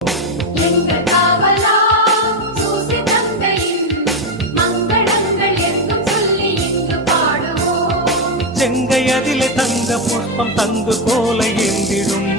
எங்கள் காவலாம் சூசி தந்தையின் மங்களங்கள் எங்கும் சொல்லி இங்கு பாடுவோம். செங்கையதிலே தங்க புஷ்பம் தங்கு போல ஏந்திடும்